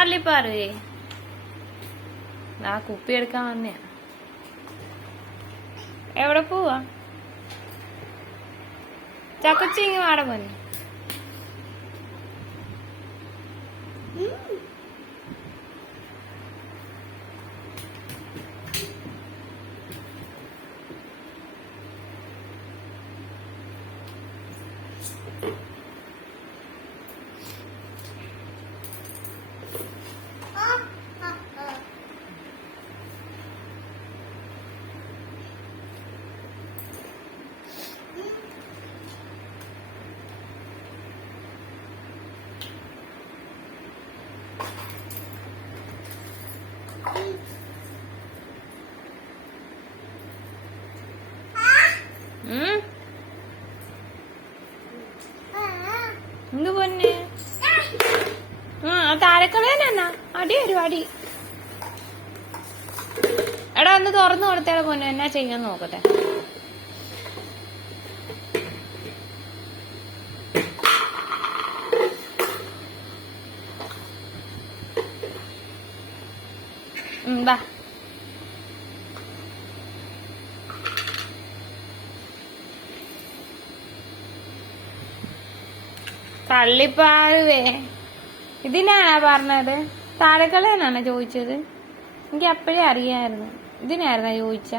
തള്ളിപ്പാറുവേ ആ കുപ്പി എടുക്കാൻ വന്നയാ. എവിടെ പോവാ? ചക്കച്ചിങ് വാട പോന്നെ. ആ അടി അടി. എടാ ഒന്ന് തുറന്നു കൊടുത്തേടെ പൊന്നു. എന്നാ ചെയ്യാൻ നോക്കട്ടെ. വാ കള്ളിപ്പാഴുവേ ഇതിനാ പറഞ്ഞത്? താരക്കളേനാണ് ചോദിച്ചത്? എനിക്ക് അപ്പോഴേ അറിയായിരുന്നു. ഇതിനായിരുന്നാ ചോദിച്ച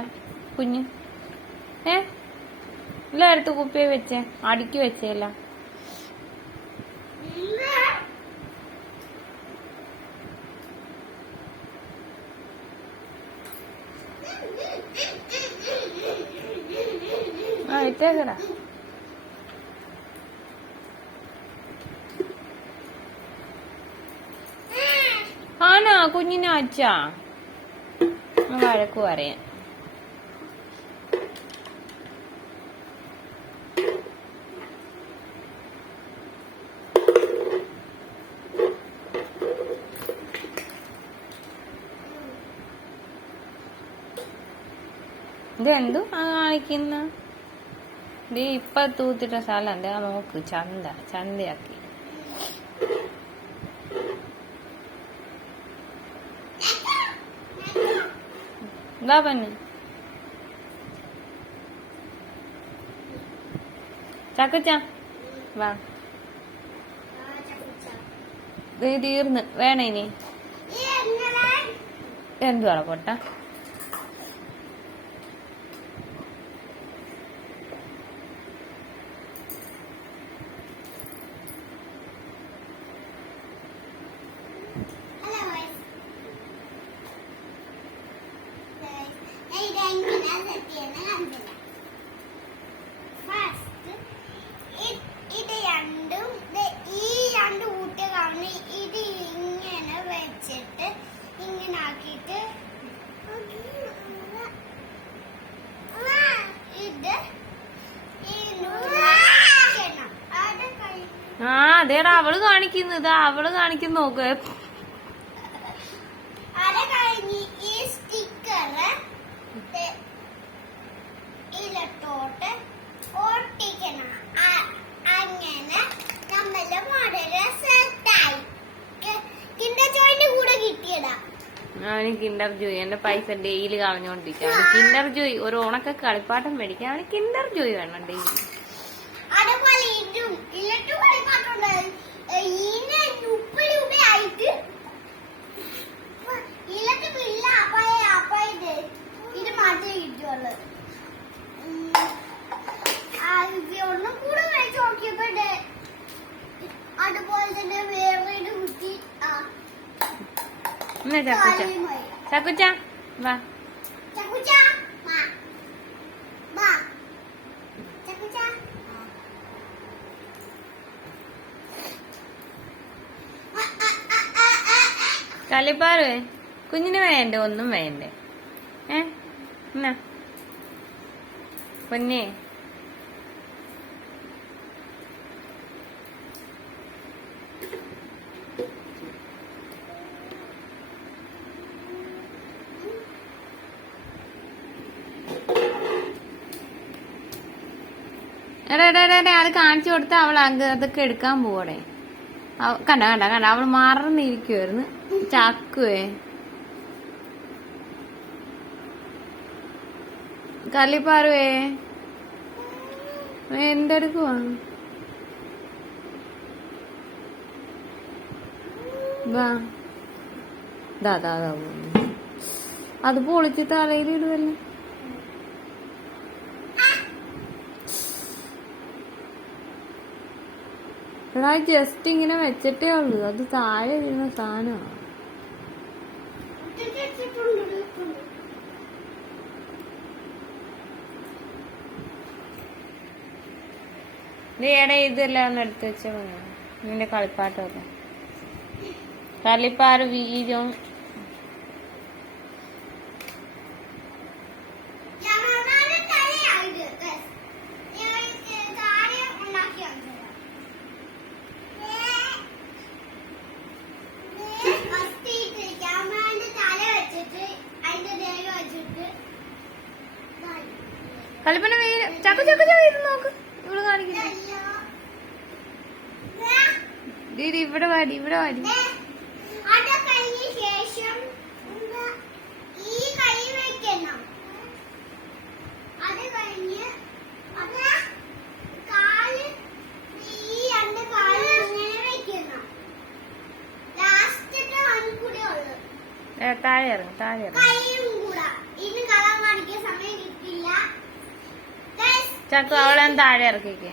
കുഞ്ഞ്. ഏ? എല്ലായിടത്ത് കുപ്പിയെ വെച്ചേ അടുക്കി വെച്ചേല്ല. ആ ഇട്ടേക്കടാ. ആണോ കുഞ്ഞിനെ അച്ഛാ വഴക്ക് പറയാൻ ഇതെന്തു ആ കാണിക്കുന്ന. ദേ ഇപ്പൊ തൂത്തിട്ട സ്ഥലം എന്താ നോക്ക് ചന്ത ചന്തയാക്കി. വാ പന്നെ ചക്കച്ച വാ. തീർന്ന്. വേണ ഇനി? എന്തുവാണ് പൊട്ട? ഈ രണ്ട് ഇങ്ങനെ വെച്ചിട്ട് ഇങ്ങനെ ആക്കിയിട്ട് ആ അതേടാ അവൾ കാണിക്കുന്നു. ഇതാ അവൾ കാണിക്കുന്നു നോക്ക്. കിൻഡർ ജോയ് എന്റെ പൈസ ഡെയിലി കളഞ്ഞോണ്ടിരിക്കുക അവന് കിൻഡർ ജോയ് ഒരു ഉണക്ക കളിപ്പാട്ടം മേടിക്കാൻ അവന് കിൻഡർ ജോയ് വേണം ഡെയിലി അതുപോലെ തന്നെ വേറെ കുട്ടി ആ. എന്നാ. ചക്കുച്ച വാ. കളിപ്പാറുവേ കുഞ്ഞിന് വേണ്ടേ ഒന്നും വേണ്ടേ. ഏ? എന്നാ? പൊന്നേ. എടാ എടാ എടാ, എടാ അത് കാണിച്ചു കൊടുത്താ അവൾ അതൊക്കെ എടുക്കാൻ പോവടെ കണ്ട കണ്ട കണ്ട അവൾ മാറുന്നിരിക്കുവായിരുന്നു. ചാക്കുവേ. കല്ലിപ്പാറുവേ എന്തെടുക്കുവാ? വാ. ദാ ദാ ദാ അത് പൊളിച്ച് തലയിലിടുവല്ലേ എടാ ജസ്റ്റ് ഇങ്ങനെ വെച്ചിട്ടേ ഉള്ളൂ. അത് താഴെ വീണ സാധനമാണ്. നീടെ ഇതെല്ലാം ഒന്ന് എടുത്ത് വെച്ചാൽ നിന്റെ കളിപ്പാട്ടമൊക്കെ. കളിപ്പാറ് വീരും കളിപ്പന വീര് ചക്ക ചക്ക ചക്ക ഇത് നോക്ക്. ഇവൾ കാണിക്കുന്നു. ദീദി ഇവിടെ വാടി ഇവിടെ വാടി. താഴെ ഇറങ്ങും താഴെ ശേഷം എന്താ, ഈ കൈ വെക്കണം അത് കഴിഞ്ഞ് അത് കാൽ ഈ രണ്ട് കാൽ ഇങ്ങനെ വെക്കണം ലാസ്റ്റത്തെ വൺ കൂടെ ഉള്ളു ഏ, താഴെ ഇറങ്ങും താഴെ ഇറങ്ങും കൈയും കൂടെ ഇനി കളർ കാണിക്കാൻ സമയം കിട്ടില്ല Guys, ചക്കു അവളെ താഴെ ഇറക്കിക്കേ.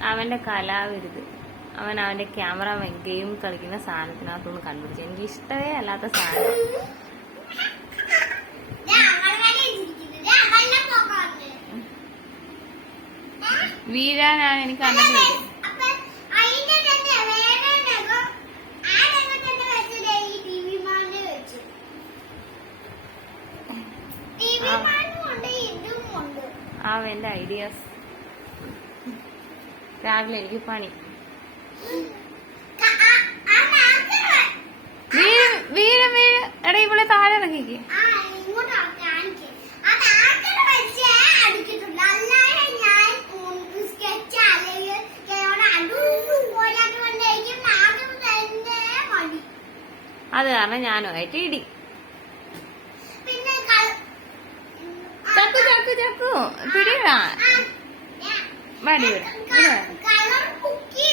അവന്റെ കലാവിരുത്. അവൻ അവന്റെ ക്യാമറ ഗെയിം കളിക്കുന്ന സാധനത്തിനകത്തൊന്ന് കണ്ടുപിടിച്ചു. എനിക്ക് ഇഷ്ടമേ അല്ലാത്ത സാധനം. വീഴാനാണ് എനിക്ക് കണ്ടിട്ട് വരും അവന്റെ ഐഡിയാസ് രാവിലെ എനിക്ക് പണി വീഴും വീഴും വീഴും. എടാ ഇവിടെ താഴെ ഇറങ്ങിക്ക്. അത് കാരണം ഞാനുമായിട്ട് ഇടി പിന്നെ കൾ- ചക്കു പിടിയിടാ മടി ഇവിടെ ഇവിടെ കളർ കുക്കി